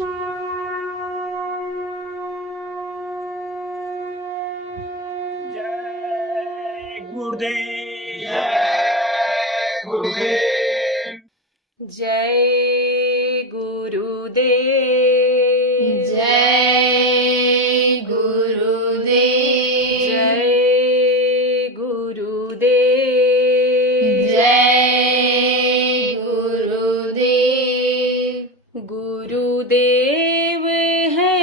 जय गुरुदेव। जय गुरुदेव। जय गुरुदेव। जय गुरुदेव। जय गुरुदेव। जय गुरुदेव। गुरुदेव है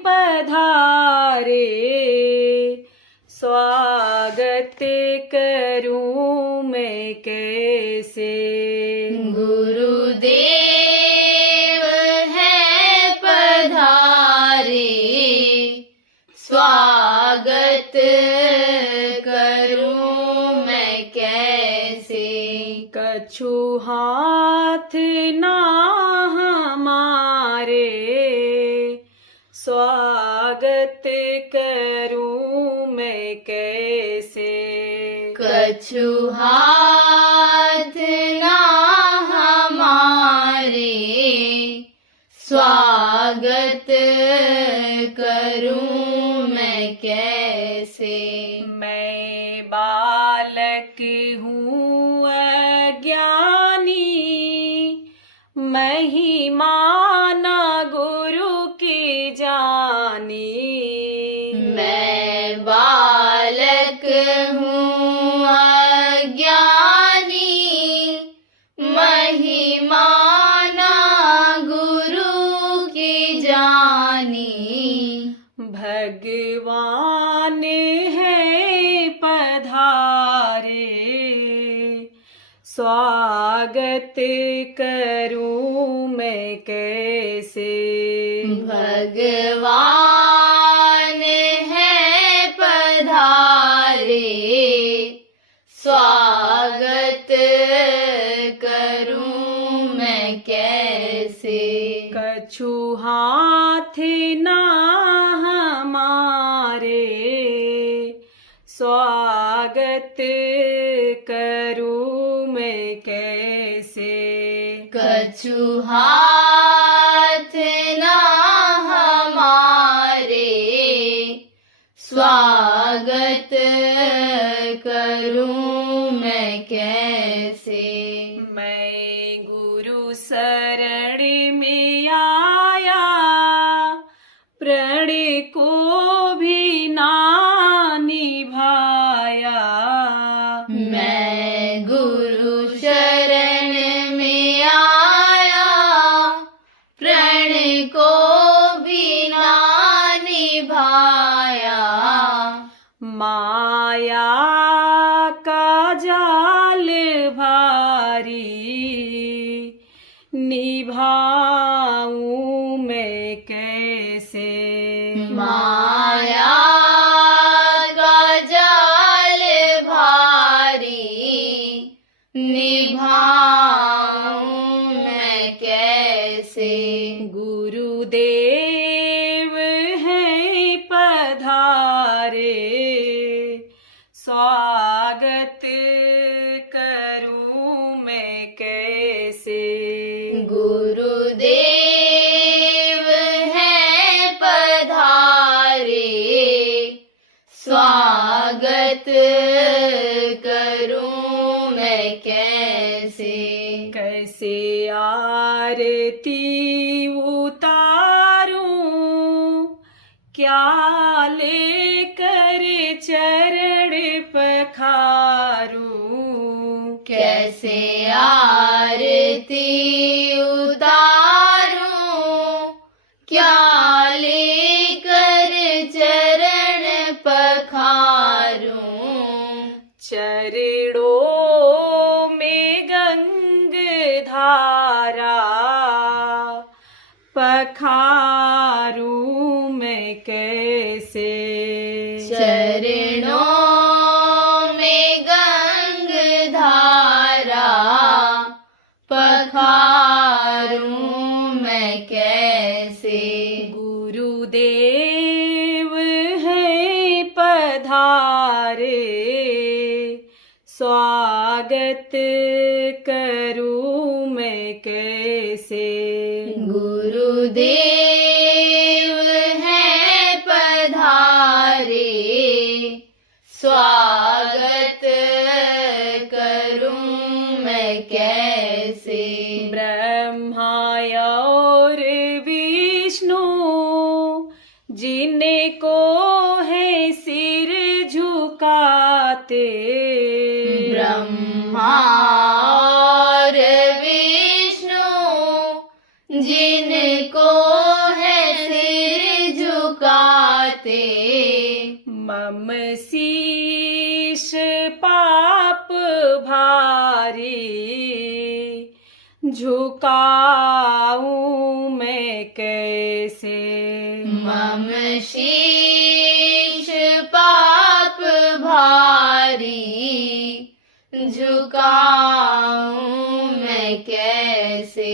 पधारे, स्वागत करूं मैं कैसे। गुरुदेव है पधारे, स्वागत करूं मैं कैसे। कछु हाथ ना हमारे, स्वागत करूं मैं कैसे। कछु हाथ ना हमारे, स्वागत करूं मैं कैसे। मैं बालक हूँ अज्ञानी, महिमा ना गुरु की जानी। मैं बालक हूँ अज्ञानी, महिमा ना गुरु की जानी। भगवान है पधारे, स्वागत करूं मैं कैसे। भगवान है पधारे, स्वागत करूं मैं कैसे। कछु हाथ ना हमारे, स्वागत करूं मैं कैसे। कछु हाथ ना हमारे, स्वागत करूं मैं कैसे। मैं गुरु शरण में आया, प्रण को भी ना निभाया। मैं गुरु शरण में आया, प्रण को भी ना निभाया। माया का जाल भारी, निभाऊं मैं कैसे। माया का जाल भारी, निभाऊं मैं कैसे। गुरुदेव है पधारे, स्वागत करूं मैं कैसे। गुरुदेव है पधारे, स्वागत करूं मैं कैसे। कैसे आरती उतारूं, क्या लेकर चरण पखारूं। कैसे आरती उतारूं, क्या लेकर चरण पखारूं। चरणों में गंग धारा, पखारूं मैं कैसे। चरणों में गंग धारा, पखारूं मैं कैसे। गुरुदेव है पधारे, स्वागत करूं मैं कैसे। गुरुदेव गुरुदेव हैं पधारे, स्वागत करूं मैं कैसे। ब्रह्मा और विष्णु जिनको है सिर झुकाते, ब्रह्मा और विष्णु जिनको है सिर झुकाते, मम शीश पाप भारी झुकाऊं मैं कैसे। मम शीश पाप भारी झुकाऊं मैं कैसे।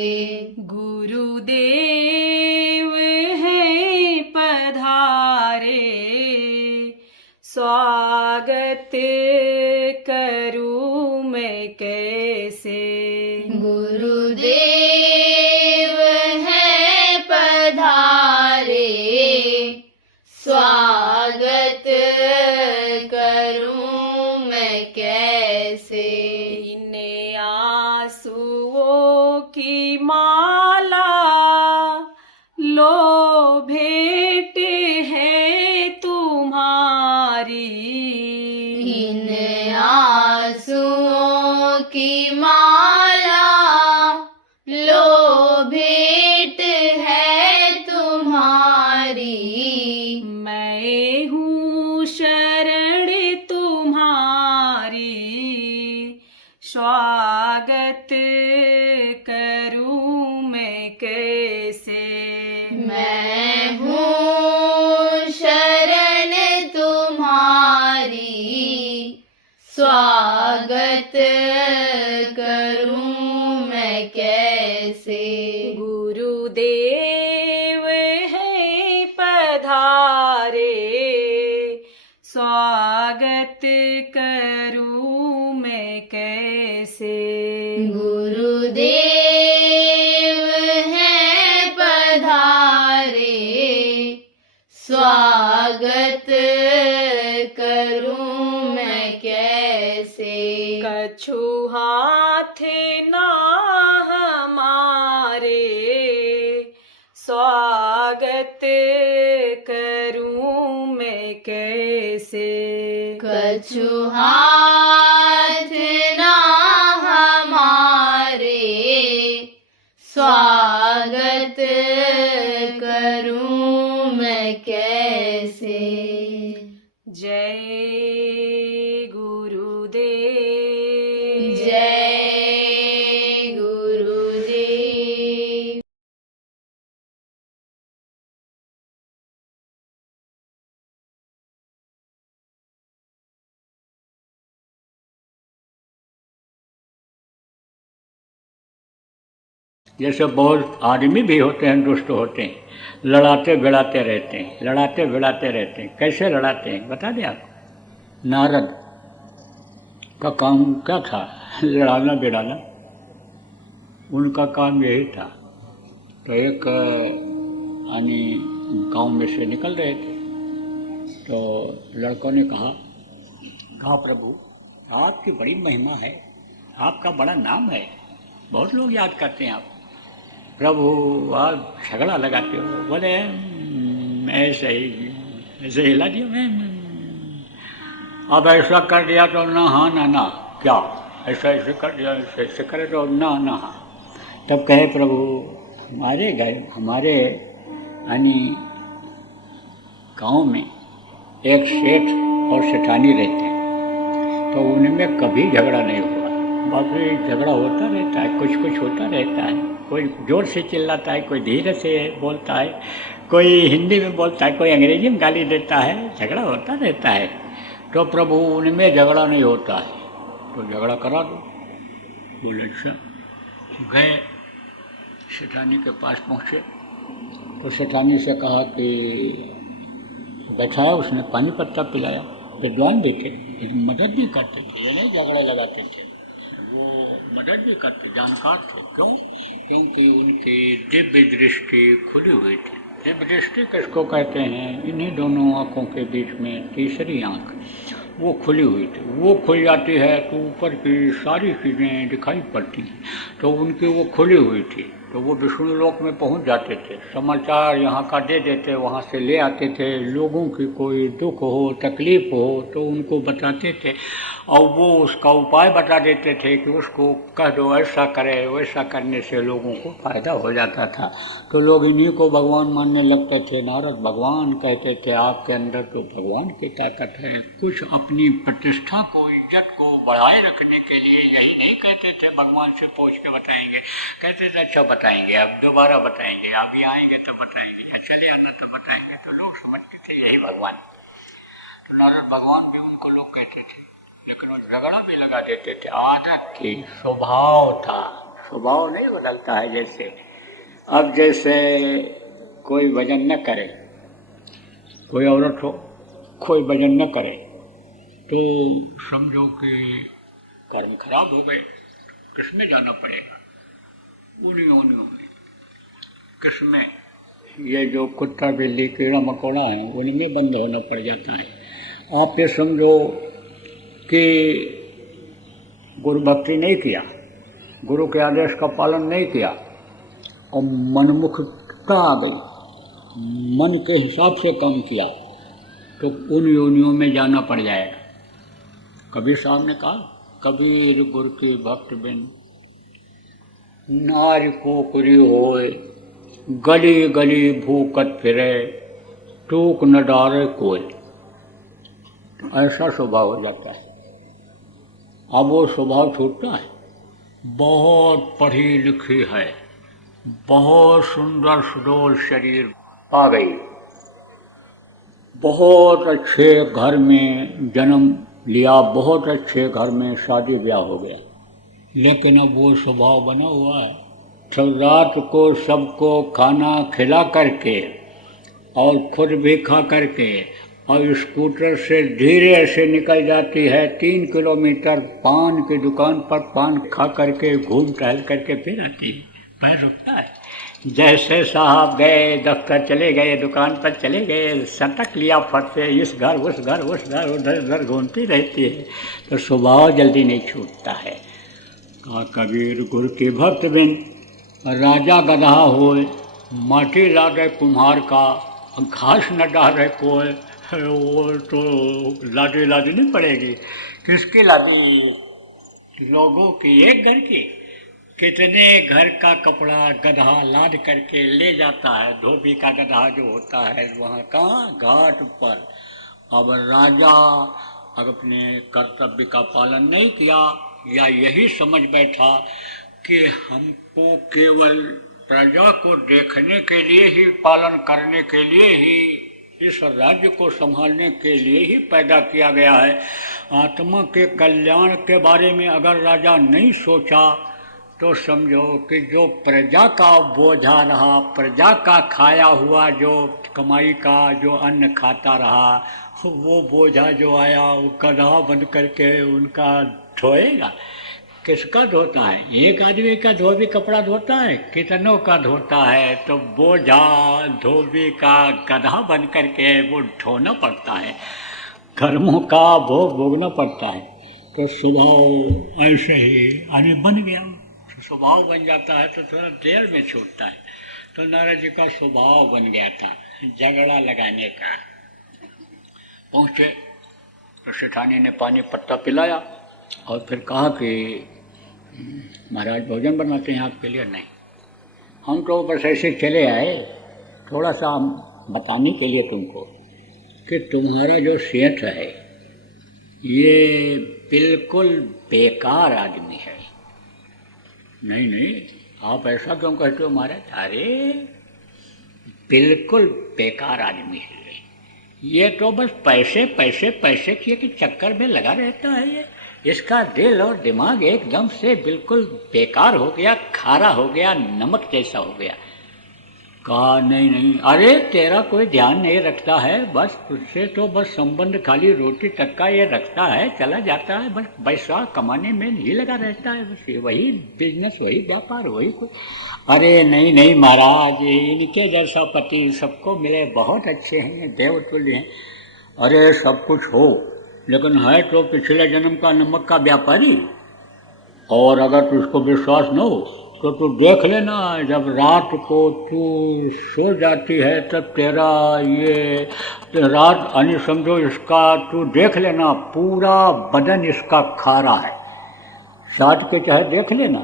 गुरुदेव हैं पधारे, स्वागत करूं मैं कैसे। गुरुदेव हैं पधारे, स्वागत करूं मैं कैसे। इन्हें आंसुओं की माला लो भेंट है तुम्हारी, इन आंसुओं की माला लो भेंट है तुम्हारी। मैं हूँ शरण तुम्हारी, स्वागत करूं मैं कैसे। मैं हूँ शरण तुम्हारी, स्वागत करूं मैं कैसे। गुरुदेव हैं पधारे, स्वागत करूं मैं कैसे। गुरुदेव हैं पधारे, स्वागत करूं मैं कैसे। कछु हाथ ना हमारे, स्वागत करूं मैं कैसे। कछु हाथ ना हमारे, स्वागत करूं मैं कैसे। जय गुरुदेव, जय गुरुदेव। जैसे बहुत आदमी भी होते हैं, दुष्ट होते हैं, लड़ाते भिड़ाते रहते हैं, लड़ाते भिड़ाते रहते हैं। कैसे लड़ाते हैं बता दें आपको। नारद का काम क्या था? लड़ाना भिड़ाना, उनका काम यही था। तो एक यानी गांव में से निकल रहे थे, तो लड़कों ने कहा प्रभु आपकी बड़ी महिमा है, आपका बड़ा नाम है, बहुत लोग याद करते हैं आप, प्रभु आप झगड़ा लगाते हो। बोले ऐसे ही हिला दिया मैं, अब ऐसा कर दिया तो ना हाँ ना ना, क्या ऐसा ऐसे कर दिया, ऐसे करे तो ना ना हाँ। तब कहे प्रभु हमारे यानी गांव में एक सेठ और सेठानी रहते हैं, तो उनमें कभी झगड़ा नहीं हुआ। बाकी झगड़ा होता रहता है, कुछ कुछ होता रहता है, कोई जोर से चिल्लाता है, कोई धीरे से बोलता है, कोई हिंदी में बोलता है, कोई अंग्रेजी में गाली देता है, झगड़ा होता रहता है। तो प्रभु उनमें झगड़ा नहीं होता है, तो झगड़ा करा दो। बोले अच्छा। गए सेठानी के पास पहुँचे, तो सेठानी से कहा कि बैठाया, उसने पानी पत्ता पिलाया। विद्वान भी थे, मदद भी करते थे, ये नहीं झगड़े लगाते थे। वो मदद भी करते, जानकार थे। क्यों? क्योंकि उनकी दिव्य दृष्टि खुली हुई थी। दिव्य दृष्टि किसको कहते हैं? इन्हीं दोनों आँखों के बीच में तीसरी आँख, वो खुली हुई थी। वो खुल जाती है तो ऊपर की सारी चीज़ें दिखाई पड़ती हैं। तो उनकी वो खुली हुई थी, तो वो विष्णु लोक में पहुंच जाते थे, समाचार यहाँ का दे देते, वहाँ से ले आते थे। लोगों की कोई दुख हो, तकलीफ हो तो उनको बताते थे, और वो उसका उपाय बता देते थे कि उसको कह दो, ऐसा करे, वैसा करने से लोगों को फायदा हो जाता था। तो लोग इन्हीं को भगवान मानने लगते थे। नारद भगवान कहते थे, आपके अंदर तो भगवान की ताकत है। कुछ अपनी प्रतिष्ठा को, इज्जत को बढ़ाए रखने के लिए यही नहीं कहते थे भगवान से पूछ के बताएंगे, कहते थे अच्छा बताएंगे, आप दोबारा बताएंगे, आप यहाँ आएंगे तो बताएंगे, या चले आना तो बताएंगे। तो लोग समझते थे यही भगवान। तो नारद भगवान भी उनको लोग कहते थे, लेकिन वो झगड़ा भी लगा देते थे। आदत थी, स्वभाव था। स्वभाव नहीं बदलता है। जैसे अब जैसे कोई भजन न करे, कोई औरत हो, कोई भजन न करे तो समझो कि कर्म खराब हो गए। किसमें जाना पड़ेगा? उन्हीं में। किसमें? ये जो कुत्ता बिल्ली कीड़ा मकोड़ा है उनमें बंद होना पड़ जाता है। आप ये समझो कि गुरु भक्ति नहीं किया, गुरु के आदेश का पालन नहीं किया और मनमुखता आ गई, मन के हिसाब से काम किया, तो उन योनियों में जाना पड़ जाएगा। कबीर साहब ने कहा, कबीर गुर की भक्त बिन नारी कोकरी होए, गली गली भूकत फिरे, टूक न डारे कोई। ऐसा स्वभाव हो जाता है। अब वो स्वभाव छूटता है। बहुत पढ़ी लिखी है, बहुत सुंदर सुडोल शरीर आ गई, बहुत अच्छे घर में जन्म लिया, बहुत अच्छे घर में शादी ब्याह हो गया, लेकिन अब वो स्वभाव बना हुआ है। सब रात को सबको खाना खिला करके और खुद भी खा करके और स्कूटर से धीरे से निकल जाती है 3 किलोमीटर, पान की दुकान पर पान खा करके घूम टहल करके फिर आती है। पैर रुकता है। जैसे साहब गए, दफ्तर चले गए, दुकान पर चले गए, सटक लिया फट से, इस घर उस घर उस घर, उधर उधर घूमती रहती है, तो स्वभाव जल्दी नहीं छूटता है। कहा कबीर गुरु के भक्त बिन राजा गधा होए, माटी लादे कुम्हार का, घास न डाले कोई। वो तो लादी लादी नहीं पड़ेगी। किसकी लादी? लोगों की, एक घर की। कितने घर का कपड़ा गधा लाद करके ले जाता है। धोबी का गधा जो होता है वहाँ कहाँ? घाट पर। अब राजा अपने कर्तव्य का पालन नहीं किया, या यही समझ बैठा कि हमको केवल प्रजा को देखने के लिए ही, पालन करने के लिए ही, इस राज्य को संभालने के लिए ही पैदा किया गया है। आत्मा के कल्याण के बारे में अगर राजा नहीं सोचा तो समझो कि जो प्रजा का बोझा रहा, प्रजा का खाया हुआ जो कमाई का जो अन्न खाता रहा, वो बोझा जो आया वो गधा बन करके उनका धोएगा। किसका धोता है? एक आदमी का धोबी कपड़ा धोता है, कितनों का धोता है। तो बोझा धोबी का गधा बन करके वो ढोना पड़ता है, कर्मों का भोग भोगना पड़ता है। तो स्वभाव ऐसे ही आदमी बन गया। स्वभाव बन जाता है तो थोड़ा देर में छूटता है। तो नारद जी का स्वभाव बन गया था झगड़ा लगाने का। पहुँचे तो सेठानी ने पानी पत्ता पिलाया और फिर कहा कि महाराज भोजन बनाते हैं आपके लिए। नहीं, हम तो बस ऐसे चले आए थोड़ा सा बताने के लिए तुमको कि तुम्हारा जो सेठ है ये बिल्कुल बेकार आदमी है। नहीं नहीं, आप ऐसा क्यों कहते हो महाराज? अरे बिल्कुल बेकार आदमी है ये तो बस पैसे पैसे पैसे के चक्कर में लगा रहता है ये। इसका दिल और दिमाग एकदम से बिल्कुल बेकार हो गया, खारा हो गया, नमक जैसा हो गया। कहा नहीं नहीं, अरे तेरा कोई ध्यान नहीं रखता है, बस तुझसे तो बस संबंध खाली रोटी तक का ये रखता है, चला जाता है, बस पैसा कमाने में नहीं लगा रहता है, बस ये वही बिजनेस, वही व्यापार, वही कुछ। अरे नहीं नहीं महाराज, इनके जैसा पति सबको मिले, बहुत अच्छे हैं, ये देवतुल्य हैं। अरे सब कुछ हो, लेकिन है तो पिछले जन्म का नमक का व्यापारी। और अगर तुझको विश्वास न हो तो तू देख लेना, जब रात को तू सो जाती है तब तेरा ये रात यानी समझो इसका तू देख लेना, पूरा बदन इसका खारा है, साथ के चाहे देख लेना,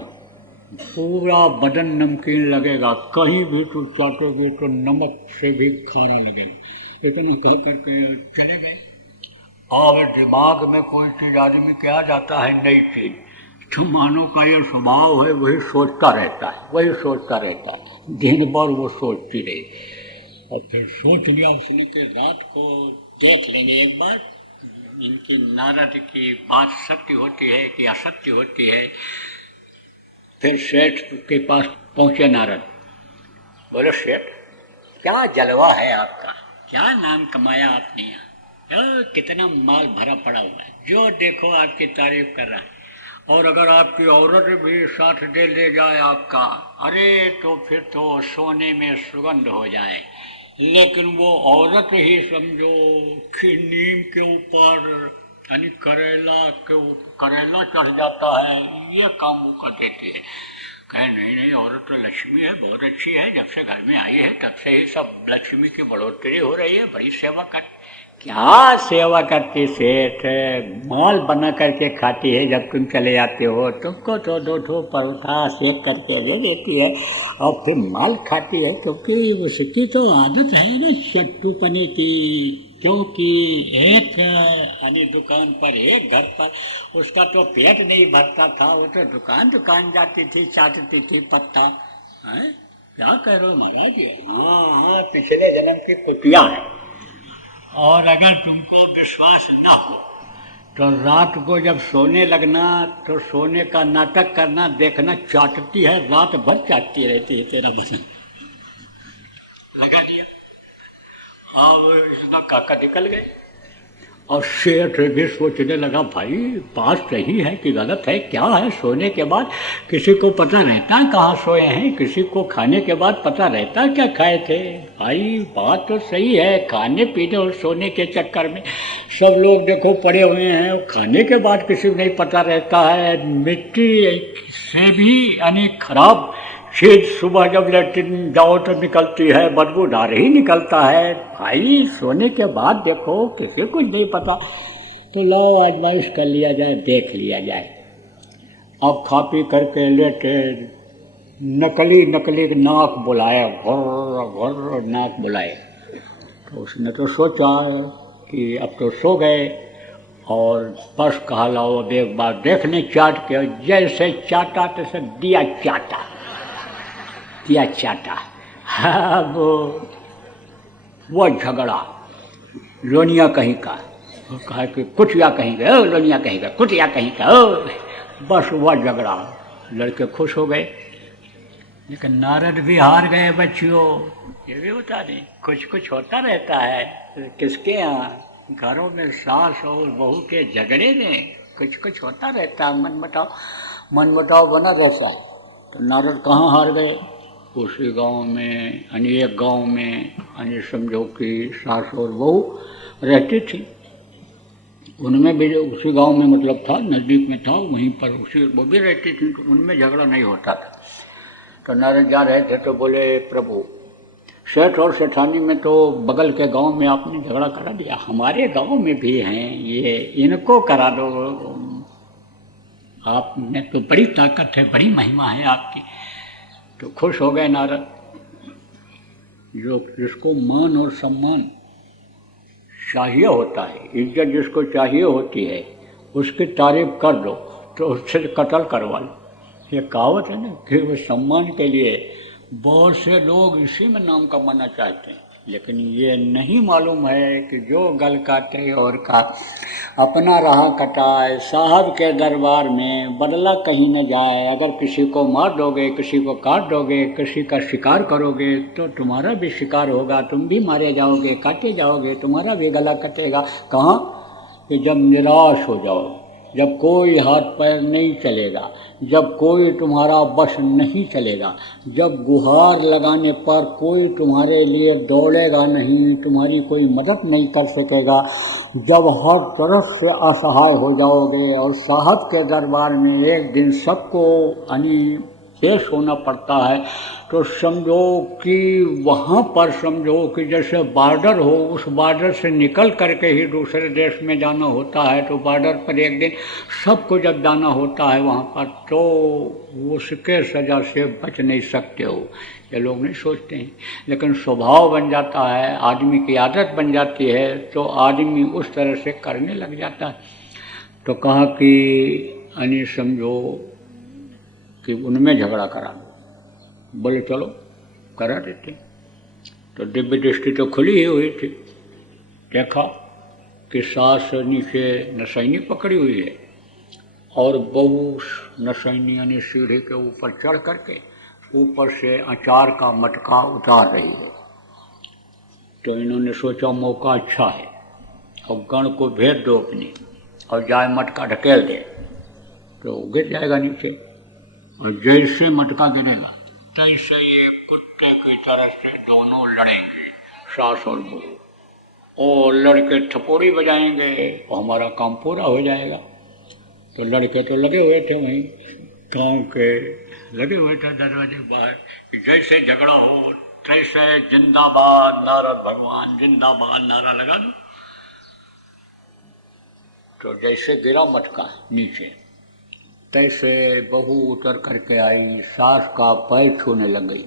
पूरा बदन नमकीन लगेगा, कहीं भी तू चाटेगी तो नमक से भी खाना लगेगा। इतना कह करके चले गए। और दिमाग में कोई चीज़ आदमी के आ जाता है, नई चीज़, तो मानो का ये स्वभाव है, वही सोचता रहता है, वही सोचता रहता है, दिन भर वो सोचती रही। और फिर सोच लिया उसने कि रात को देख लेंगे एक बार, इनकी नारद की बात सत्य होती है कि असत्य होती है। फिर सेठ के पास पहुंचे नारद, बोले सेठ क्या जलवा है आपका, क्या नाम कमाया आपने यहाँ, कितना माल भरा पड़ा हुआ है, जो देखो आपकी तारीफ कर रहा है। और अगर आपकी औरत भी साथ दे ले जाए आपका, अरे तो फिर तो सोने में सुगंध हो जाए। लेकिन वो औरत ही समझो कि नीम के ऊपर यानी करेला चढ़ जाता है, ये काम वो कर देती है। कहे नहीं नहीं, औरत तो लक्ष्मी है, बहुत अच्छी है, जब से घर में आई है तब से ही सब लक्ष्मी की बढ़ोतरी हो रही है, बड़ी सेवा कर। क्या सेवा करती सेठ, माल बना करके खाती है, जब तुम चले जाते हो तुमको तो दो ठो परोठा सेक करके दे देती है, और फिर माल खाती है, क्योंकि उसकी तो आदत है ना चट्टूपने की। क्योंकि एक यानी दुकान पर, एक घर पर उसका तो पेट नहीं भरता था, वो तो दुकान दुकान जाती थी, चाटती थी पत्ता। है क्या कह रहे हो महाराज, हाँ पिछले जन्म की कुटिया है। और अगर तुमको विश्वास न हो तो रात को जब सोने लगना तो सोने का नाटक करना, देखना चाटती है, रात भर चाटती रहती है तेरा बदन। लगा दिया, और इसका काका निकल गए। और सेठ भी सोचने लगा, भाई बात सही है कि गलत है, क्या है सोने के बाद किसी को पता रहता है कहाँ सोए हैं, किसी को खाने के बाद पता रहता है क्या खाए थे। भाई बात तो सही है, खाने पीने और सोने के चक्कर में सब लोग देखो पड़े हुए हैं, खाने के बाद किसी को नहीं पता रहता है। मिट्टी से भी यानी खराब चीज सुबह जब लेटरिन जाओ तो निकलती है, बदबूदार ही निकलता है। भाई सोने के बाद देखो किसी कुछ नहीं पता, तो लाओ आजमाइश कर लिया जाए, देख लिया जाए। अब खा पी करके लेटे, नकली नकली नाक बुलाए, घुर घुर नाक बुलाए। तो उसने तो सोचा कि अब तो सो गए, और बस कहा लाओ एक बार देखने चाट के, जैसे चाटा तैसे दिया चाटा, दिया चाटा। हाँ वो झगड़ा लोनिया कहीं का, वो कहा कि कुटिया कहीं का, ओ लोनिया कहीं का, कुटिया कहीं का, ओ बस वह झगड़ा। लड़के खुश हो गए, लेकिन नारद भी हार गए बच्चियों। ये भी बता दें, कुछ कुछ होता रहता है किसके यहाँ, घरों में सास और बहू के झगड़े में कुछ कुछ होता रहता है, मन मुटाव बना रहता है। तो नारद कहाँ हार गए, उसी गांव में, यानी एक गांव में यानी समझो कि सास और बहू रहती थी, उनमें भी उसी गांव में मतलब था, नज़दीक में था, वहीं पर उसी वो भी रहती थी, तो उनमें झगड़ा नहीं होता था। तो नारद जा रहे थे तो बोले, प्रभु सेठ और सेठानी में तो बगल के गांव में आपने झगड़ा करा दिया, हमारे गांव में भी हैं, ये इनको करा दो, आप में तो बड़ी ताकत है, बड़ी महिमा है आपकी। तो खुश हो गए नारद। जो जिसको मान और सम्मान चाहिए होता है, इज्जत जिसको चाहिए होती है, उसकी तारीफ कर दो तो उससे कत्ल करवा लो। ये कहावत है ना कि वो सम्मान के लिए बहुत से लोग इसी में नाम कमाना चाहते हैं। लेकिन ये नहीं मालूम है कि जो गल काटे और का अपना रहा कटाए, साहब के दरबार में बदला कहीं न जाए। अगर किसी को मार दोगे, किसी को काट दोगे, किसी का शिकार करोगे तो तुम्हारा भी शिकार होगा, तुम भी मारे जाओगे, काटे जाओगे, तुम्हारा भी गला कटेगा। कहाँ? कि जब निराश हो जाओ, जब कोई हाथ पैर नहीं चलेगा, जब कोई तुम्हारा बस नहीं चलेगा, जब गुहार लगाने पर कोई तुम्हारे लिए दौड़ेगा नहीं, तुम्हारी कोई मदद नहीं कर सकेगा, जब हर तरफ से असहाय हो जाओगे और साहब के दरबार में एक दिन सबको पेश होना पड़ता है, तो समझो कि वहाँ पर समझो कि जैसे बॉर्डर हो, उस बॉर्डर से निकल करके ही दूसरे देश में जाना होता है। तो बॉर्डर पर एक दिन सबको जब जाना होता है वहाँ पर, तो उसके सज़ा से बच नहीं सकते हो। ये लोग नहीं सोचते हैं, लेकिन स्वभाव बन जाता है, आदमी की आदत बन जाती है, तो आदमी उस तरह से करने लग जाता है। तो कहा कि समझो कि उनमें झगड़ा करा दो। बोले चलो करा देते। तो दिव्य दृष्टि तो खुली ही हुई थी, देखा कि सास नीचे नसैनी पकड़ी हुई है और बहू नसैनी यानी सीढ़ी के ऊपर चढ़ करके ऊपर से अचार का मटका उतार रही है। तो इन्होंने सोचा मौका अच्छा है, और गण को भेज दो अपनी, और जाए मटका ढकेल दे तो गिर जाएगा नीचे। और जैसे मटका गिरेगा तैसे ये कुत्ते की तरह से दोनों लड़ेंगे, सास और बहू, और लड़के ठपोरी बजाएंगे और हमारा काम पूरा हो जाएगा। तो लड़के तो लगे हुए थे वहीं गांव के, लगे हुए थे दरवाजे बाहर, जैसे झगड़ा हो तैसे जिंदाबाद नारद भगवान जिंदाबाद नारा लगा दो। तो जैसे गिरा मटका नीचे, तैसे बहू उतर करके आई, सास का पैर छूने लग गई।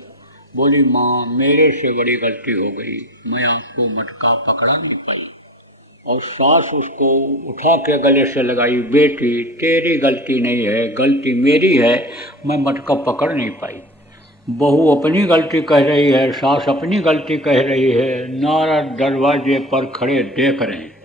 बोली माँ मेरे से बड़ी गलती हो गई, मैं आपको मटका पकड़ा नहीं पाई। और सास उसको उठा के गले से लगाई, बेटी तेरी गलती नहीं है, गलती मेरी है, मैं मटका पकड़ नहीं पाई। बहू अपनी गलती कह रही है, सास अपनी गलती कह रही है। नारद दरवाजे पर खड़े देख रहे हैं,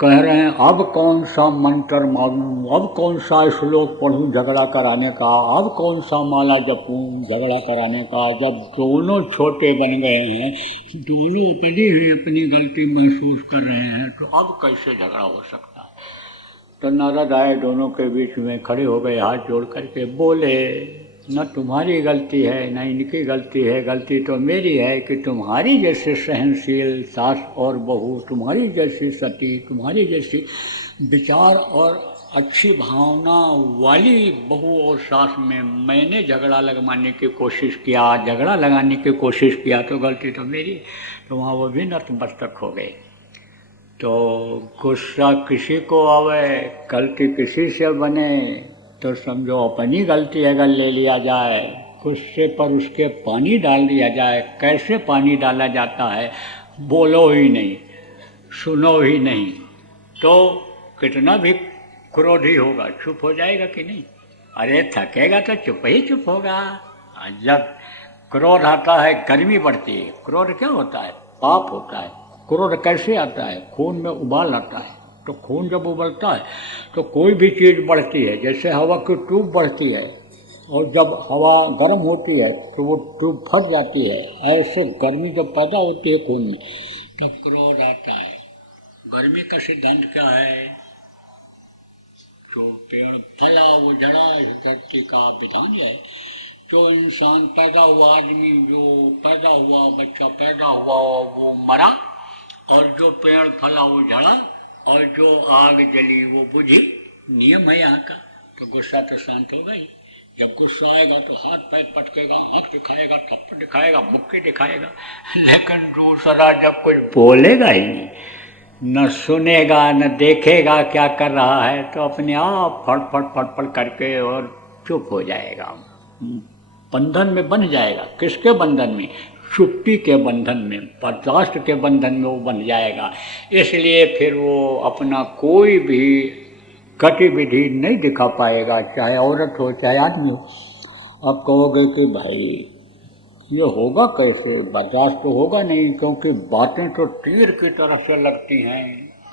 कह रहे हैं अब कौन सा मंत्र मारूं, अब कौन सा श्लोक पढ़ूं झगड़ा कराने का, अब कौन सा माला जपूं झगड़ा कराने का। जब दोनों छोटे बन गए हैं, दोनों अपनी ही अपनी गलती महसूस कर रहे हैं, तो अब कैसे झगड़ा हो सकता है। तो नारद आए, दोनों के बीच में खड़े हो गए, हाथ जोड़ करके बोले न तुम्हारी गलती है न इनकी गलती है, गलती तो मेरी है कि तुम्हारी जैसे सहनशील सास और बहू, तुम्हारी जैसी सती, तुम्हारी जैसी विचार और अच्छी भावना वाली बहू और सास में मैंने झगड़ा लगवाने की कोशिश किया, झगड़ा लगाने की कोशिश किया, तो गलती तो मेरी। तो वहाँ वो भी नतमस्तक हो गए। तो गुस्सा किसी को आवे, गलती किसी से बने, तो समझो अपनी गलती अगर ले लिया जाए, गुस्से पर उसके पानी डाल दिया जाए। कैसे पानी डाला जाता है, बोलो ही नहीं, सुनो ही नहीं, तो कितना भी क्रोधी होगा चुप हो जाएगा कि नहीं। अरे थकेगा तो चुप ही चुप होगा। जब क्रोध आता है गर्मी बढ़ती है। क्रोध क्या होता है? पाप होता है। क्रोध कैसे आता है? खून में उबाल आता है। तो खून जब उबलता है तो कोई भी चीज़ बढ़ती है, जैसे हवा की ट्यूब बढ़ती है, और जब हवा गर्म होती है तो वो ट्यूब फट जाती है। ऐसे गर्मी जब पैदा होती है खून में, तब क्रोध आता है। गर्मी का सिद्धांत क्या है? जो पेड़ फला वो जड़ा, इस धरती का विधान है। जो इंसान पैदा हुआ, आदमी जो पैदा हुआ, बच्चा पैदा हुआ, वो मरा, और जो पेड़ फला वो झड़ा, और जो आग जली वो बुझी। नियम है यहाँ का। तो गुस्सा तो शांत होगा ही। जब गुस्सा आएगा तो हाथ पैर पटकेगा, हाथ दिखाएगा, थप्पड़ दिखाएगा, मुक्के दिखाएगा, लेकिन दूसरा जब कुछ बोलेगा ही नहीं, न सुनेगा न देखेगा क्या कर रहा है, तो अपने आप फटफट फटफट करके और चुप हो जाएगा, बंधन में बन जाएगा। किसके बंधन में? चुप्पी के बंधन में, बर्दाश्त के बंधन में वो बन जाएगा। इसलिए फिर वो अपना कोई भी गतिविधि नहीं दिखा पाएगा, चाहे औरत हो चाहे आदमी हो। अब कहोगे कि भाई ये होगा कैसे? बर्दाश्त तो होगा नहीं, क्योंकि बातें तो तीर की तरह से लगती हैं।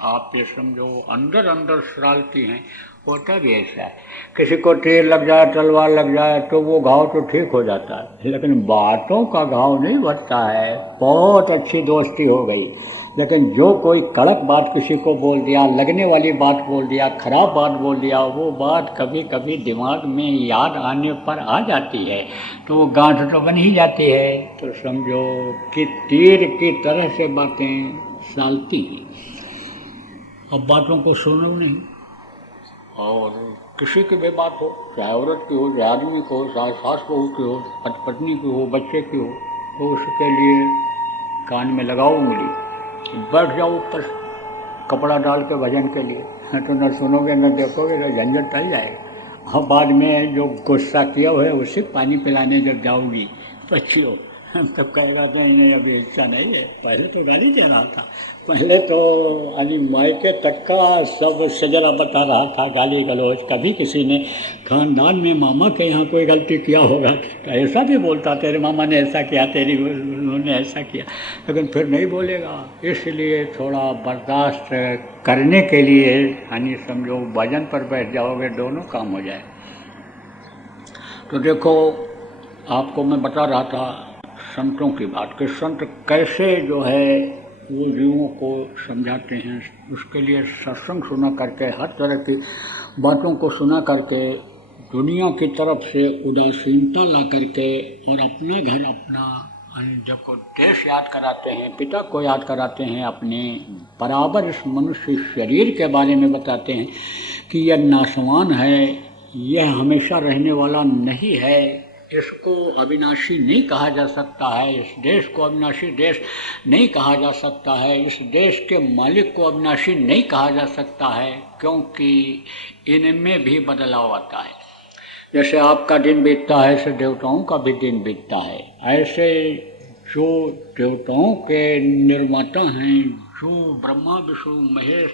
आप ये समझो अंदर अंदर सरालती हैं। होता भी ऐसा है, किसी को तीर लग जाए, तलवार लग जाए तो वो घाव तो ठीक हो जाता है, लेकिन बातों का घाव नहीं बढ़ता है। बहुत अच्छी दोस्ती हो गई, लेकिन जो कोई कड़क बात किसी को बोल दिया, लगने वाली बात बोल दिया, खराब बात बोल दिया, वो बात कभी कभी दिमाग में याद आने पर आ जाती है तो वो गांठ तो बन ही जाती है। तो समझो कि तीर की तरह से बातें सालती हैं। अब बातों को सुनो नहीं, और किसी की भी बात हो, चाहे औरत की हो, चाहे आदमी की हो, चाहे सास बहू की हो, पत्नी की हो, बच्चे की हो, तो उसके लिए कान में लगाओ उंगली, बैठ जाओ ऊपर कपड़ा डाल के भजन के लिए, तो न सुनोगे न देखोगे तो झंझट टल जाएगा। और बाद में जो गुस्सा किया हुआ है उसे पानी पिलाने जब जाओगी बच्चियों, तब कहेगा कि नहीं अभी इच्छा नहीं है। पहले तो गाली दे रहा था, पहले तो यानी मायके तक का सब सजरा बता रहा था, गाली गलौज। कभी किसी ने खानदान में मामा के यहाँ कोई गलती किया होगा तो ऐसा भी बोलता, तेरे मामा ने ऐसा किया, तेरी उन्होंने ऐसा किया, लेकिन फिर नहीं बोलेगा। इसलिए थोड़ा बर्दाश्त करने के लिए यानी समझो भजन पर बैठ जाओगे, दोनों काम हो जाए। तो देखो, आपको मैं बता रहा था संतों की बात, कि संत कैसे जो है वो जीवों को समझाते हैं। उसके लिए सत्संग सुना करके, हर तरह की बातों को सुना करके, दुनिया की तरफ से उदासीनता ला करके, और अपना घर, अपना देखो देश याद कराते हैं, पिता को याद कराते हैं, अपने बराबर इस मनुष्य शरीर के बारे में बताते हैं कि यह नाशवान है, यह हमेशा रहने वाला नहीं है, इसको अविनाशी नहीं कहा जा सकता है, इस देश को अविनाशी देश नहीं कहा जा सकता है, इस देश के मालिक को अविनाशी नहीं कहा जा सकता है, क्योंकि इनमें भी बदलाव आता है। जैसे आपका दिन बीतता है ऐसे देवताओं का भी दिन बीतता है। ऐसे जो देवताओं के निर्माता हैं, जो ब्रह्मा विष्णु महेश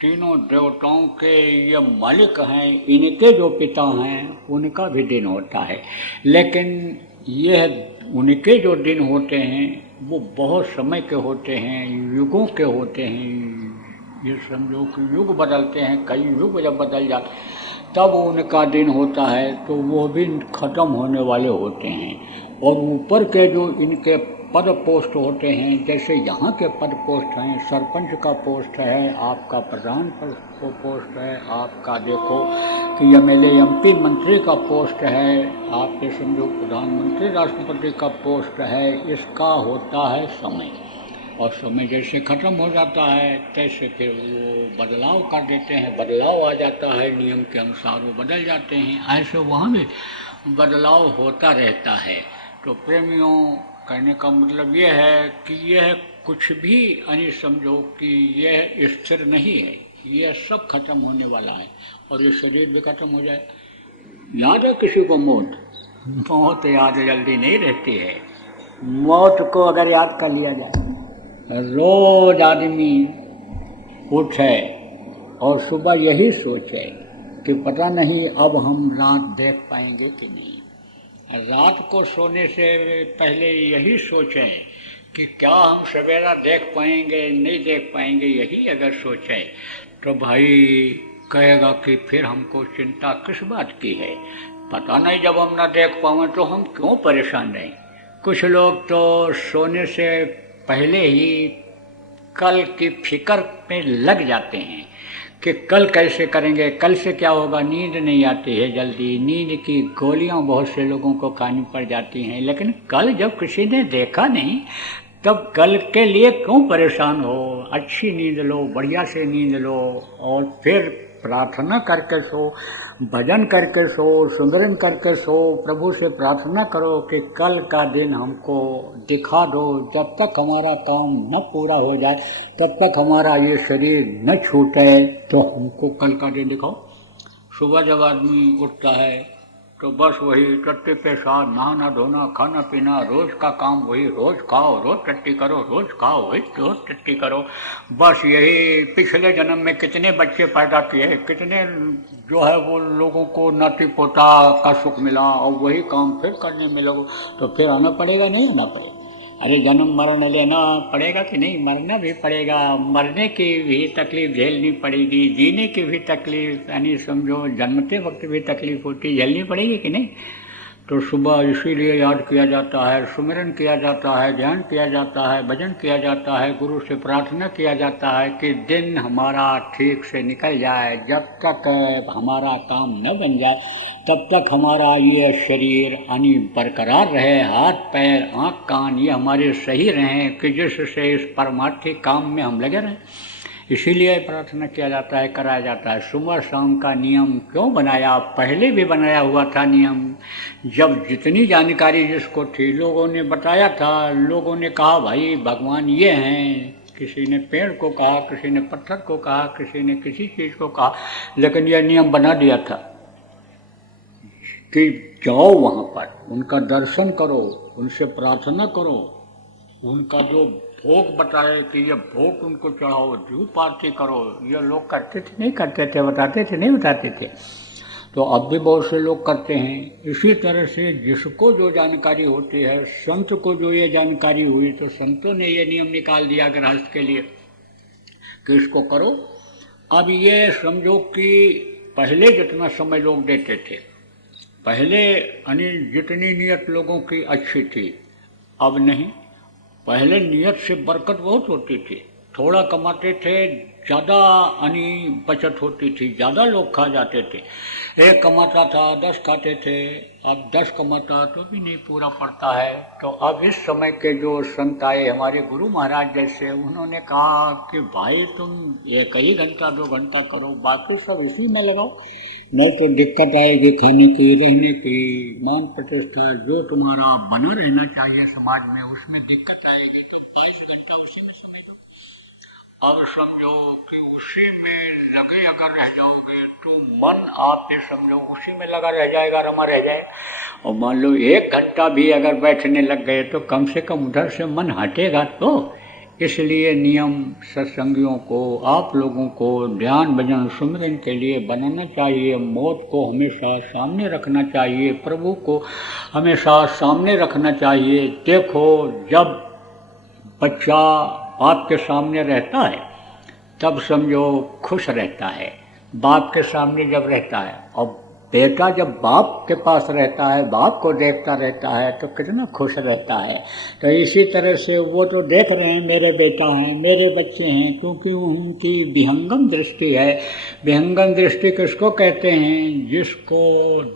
तीनों देवताओं के ये मालिक हैं, इनके जो पिता हैं उनका भी दिन होता है। लेकिन यह उनके जो दिन होते हैं वो बहुत समय के होते हैं, युगों के होते हैं। ये समझो कि युग बदलते हैं, कई युग जब बदल जाते तब उनका दिन होता है, तो वो भी ख़त्म होने वाले होते हैं। और ऊपर के जो इनके पद पोस्ट होते हैं, जैसे यहाँ के पद पोस्ट हैं, सरपंच का पोस्ट है, आपका प्रधान पोस्ट है, आपका देखो कि MLA MP मंत्री का पोस्ट है, आपके समझो प्रधानमंत्री राष्ट्रपति का पोस्ट है। इसका होता है समय, और समय जैसे ख़त्म हो जाता है तैसे फिर वो बदलाव कर देते हैं, बदलाव आ जाता है, नियम के अनुसार वो बदल जाते हैं। ऐसे वहाँ भी बदलाव होता रहता है। तो प्रेमियों, कहने का मतलब ये है कि यह कुछ भी यानी समझो कि यह स्थिर नहीं है, यह सब खत्म होने वाला है, और ये शरीर भी खत्म हो जाए। याद है किसी को मौत? मौत याद जल्दी नहीं रहती है। मौत को अगर याद कर लिया जाए, रोज आदमी उठे और सुबह यही सोचे कि पता नहीं अब हम रात देख पाएंगे कि नहीं। रात को सोने से पहले यही सोचें कि क्या हम सवेरा देख पाएंगे, नहीं देख पाएंगे। यही अगर सोचें तो भाई कहेगा कि फिर हमको चिंता किस बात की है, पता नहीं जब हम ना देख पाएं तो हम क्यों परेशान रहें। कुछ लोग तो सोने से पहले ही कल की फिक्र में लग जाते हैं कि कल कैसे करेंगे, कल से क्या होगा। नींद नहीं आती है जल्दी, नींद की गोलियां बहुत से लोगों को खानी पड़ जाती हैं। लेकिन कल जब किसी ने देखा नहीं तब कल के लिए क्यों परेशान हो। अच्छी नींद लो, बढ़िया से नींद लो, और फिर प्रार्थना करके सो, भजन करके सो, सुमिरन करके सो। प्रभु से प्रार्थना करो कि कल का दिन हमको दिखा दो। जब तक हमारा काम न पूरा हो जाए, तब तक हमारा ये शरीर न छूटे, तो हमको कल का दिन दिखाओ। सुबह जब आदमी उठता है तो बस वही टट्टी पेशाब, नहाना धोना, खाना पीना, रोज का काम वही, रोज खाओ रोज टट्टी करो, रोज खाओ वही रोज टट्टी करो। बस यही पिछले जन्म में कितने बच्चे पैदा किए, कितने जो है वो लोगों को नाती पोता का सुख मिला, और वही काम फिर करने में लगो तो फिर आना पड़ेगा नहीं आना पड़ेगा? अरे जन्म मरण लेना पड़ेगा कि नहीं? मरना भी पड़ेगा, मरने की भी तकलीफ झेलनी पड़ेगी, जीने की भी तकलीफ, यानी समझो जन्मते वक्त भी तकलीफ होती, झेलनी पड़ेगी कि नहीं? तो सुबह इसीलिए याद किया जाता है, सुमिरन किया जाता है, ध्यान किया जाता है, भजन किया जाता है, गुरु से प्रार्थना किया जाता है कि दिन हमारा ठीक से निकल जाए। जब तक हमारा काम न बन जाए तब तक हमारा ये शरीर यानी बरकरार रहे, हाथ पैर आँख कान ये हमारे सही रहें, कि जिससे इस परमार्थी काम में हम लगे रहें। इसीलिए प्रार्थना किया जाता है, कराया जाता है। सुबह शाम का नियम क्यों बनाया? पहले भी बनाया हुआ था नियम, जब जितनी जानकारी जिसको थी लोगों ने बताया था, लोगों ने कहा भाई भगवान ये हैं, किसी ने पेड़ को कहा, किसी ने पत्थर को कहा, किसी ने किसी चीज़ को कहा, लेकिन यह नियम बना दिया था कि जाओ वहाँ पर, उनका दर्शन करो, उनसे प्रार्थना करो, उनका जो भोग बताए कि ये भोग उनको चढ़ाओ, धूप आरती करो। ये लोग करते थे नहीं करते थे, बताते थे नहीं बताते थे? तो अब भी बहुत से लोग करते हैं। इसी तरह से जिसको जो जानकारी होती है, संत को जो ये जानकारी हुई, तो संतों ने ये नियम निकाल दिया गृहस्थ के लिए कि इसको करो। अब ये समझो कि पहले जितना समय लोग देते थे, पहले यानी जितनी नियत लोगों की अच्छी थी, अब नहीं। पहले नियत से बरकत बहुत होती थी, थोड़ा कमाते थे, ज़्यादा यानी बचत होती थी, ज़्यादा लोग खा जाते थे। एक कमाता था 10 खाते थे, अब 10 कमाता तो भी नहीं पूरा पड़ता है। तो अब इस समय के जो संत आए हमारे गुरु महाराज जैसे, उन्होंने कहा कि भाई तुम 1 घंटा 2 घंटा करो, बाकी सब इसी में लगाओ, नहीं तो दिक्कत आएगी खाने की, रहने की, मान प्रतिष्ठा जो तुम्हारा बना रहना चाहिए समाज में, उसमें दिक्कत आएगी। तो 22 घंटा उसी में समय दो। अब समझो कि उसी में लगे अगर रह जाओगे तो मन आप ये समझो उसी में लगा रह जाएगा, रमा रह जाएगा। और मान लो 1 घंटा भी अगर बैठने लग गए तो कम से कम उधर से मन हटेगा। तो इसलिए नियम सत्संगियों को, आप लोगों को ध्यान भजन सुमिरन के लिए बनाना चाहिए। मौत को हमेशा सामने रखना चाहिए, प्रभु को हमेशा सामने रखना चाहिए। देखो जब बच्चा आपके सामने रहता है तब समझो खुश रहता है, बाप के सामने जब रहता है, और बेटा जब बाप के पास रहता है, बाप को देखता रहता है तो कितना खुश रहता है। तो इसी तरह से वो तो देख रहे हैं मेरे बेटा हैं, मेरे बच्चे हैं, क्योंकि उनकी विहंगम दृष्टि है। विहंगम दृष्टि किसको कहते हैं? जिसको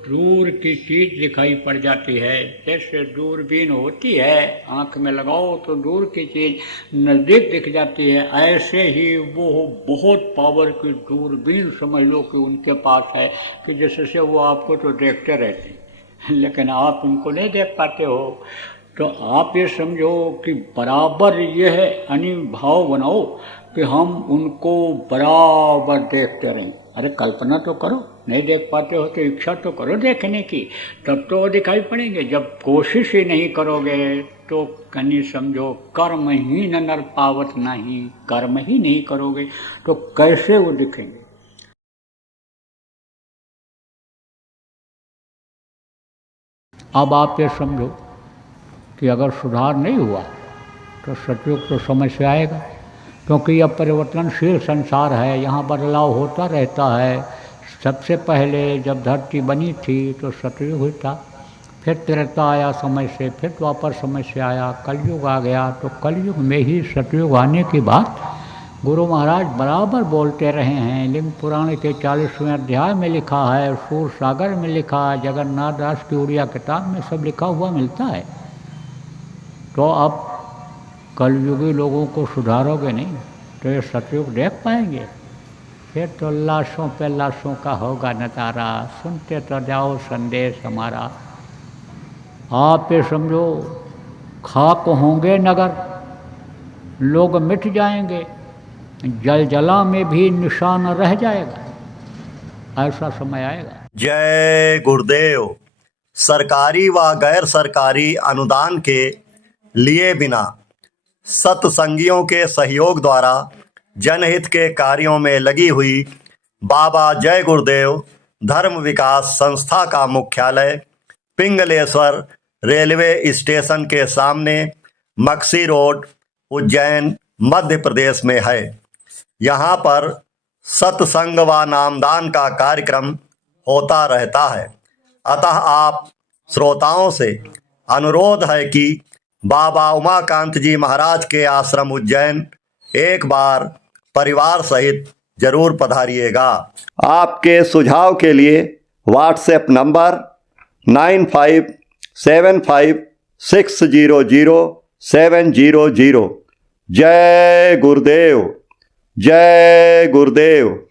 दूर की चीज़ दिखाई पड़ जाती है। जैसे दूरबीन होती है, आँख में लगाओ तो दूर की चीज़ नज़दीक दिख जाती है, ऐसे ही वो बहुत पावर की दूरबीन समझ लो कि उनके पास है, कि जिससे वो आपको तो देखते रहते हैं लेकिन आप उनको नहीं देख पाते हो। तो आप ये समझो कि बराबर ये है भाव बनाओ कि हम उनको बराबर देखते रहें। अरे कल्पना तो करो, नहीं देख पाते हो तो इच्छा तो करो देखने की, तब तो वो दिखाई पड़ेंगे। जब कोशिश ही नहीं करोगे तो कहीं समझो कर्म ही न नर पावत नहीं, कर्म ही नहीं करोगे तो कैसे वो दिखेंगे। अब आप ये समझो कि अगर सुधार नहीं हुआ तो सतयुग तो समय से आएगा, क्योंकि यह परिवर्तनशील संसार है, यहाँ बदलाव होता रहता है। सबसे पहले जब धरती बनी थी तो सतयुग ही था, फिर त्रेता आया समय से, फिर द्वापर समय से आया, कलयुग आ गया। तो कलयुग में ही सतयुग आने की बात गुरु महाराज बराबर बोलते रहे हैं। लिंग पुराण के 40वें अध्याय में लिखा है, सूर सागर में लिखा है, जगन्नाथ दास की उड़िया किताब में सब लिखा हुआ मिलता है। तो अब कलयुगी लोगों को सुधारोगे नहीं तो ये सतयुग देख पाएंगे? फिर तो लाशों पे लाशों का होगा नज़ारा, सुनते तो जाओ संदेश हमारा। आप ये समझो खाक होंगे नगर, लोग मिट जाएंगे, जल जला में भी निशान रह जाएगा, ऐसा समय आएगा। जय गुरुदेव। सरकारी व गैर सरकारी अनुदान के लिए बिना सत्संगियों के सहयोग द्वारा जनहित के कार्यों में लगी हुई बाबा जय गुरुदेव धर्म विकास संस्था का मुख्यालय पिंगलेश्वर रेलवे स्टेशन के सामने मक्सी रोड उज्जैन मध्य प्रदेश में है। यहाँ पर सत्संग व नामदान का कार्यक्रम होता रहता है। अतः आप श्रोताओं से अनुरोध है कि बाबा उमाकांत जी महाराज के आश्रम उज्जैन एक बार परिवार सहित जरूर पधारिएगा। आपके सुझाव के लिए व्हाट्सएप नंबर 9575600700। जय गुरुदेव, जय गुरुदेव।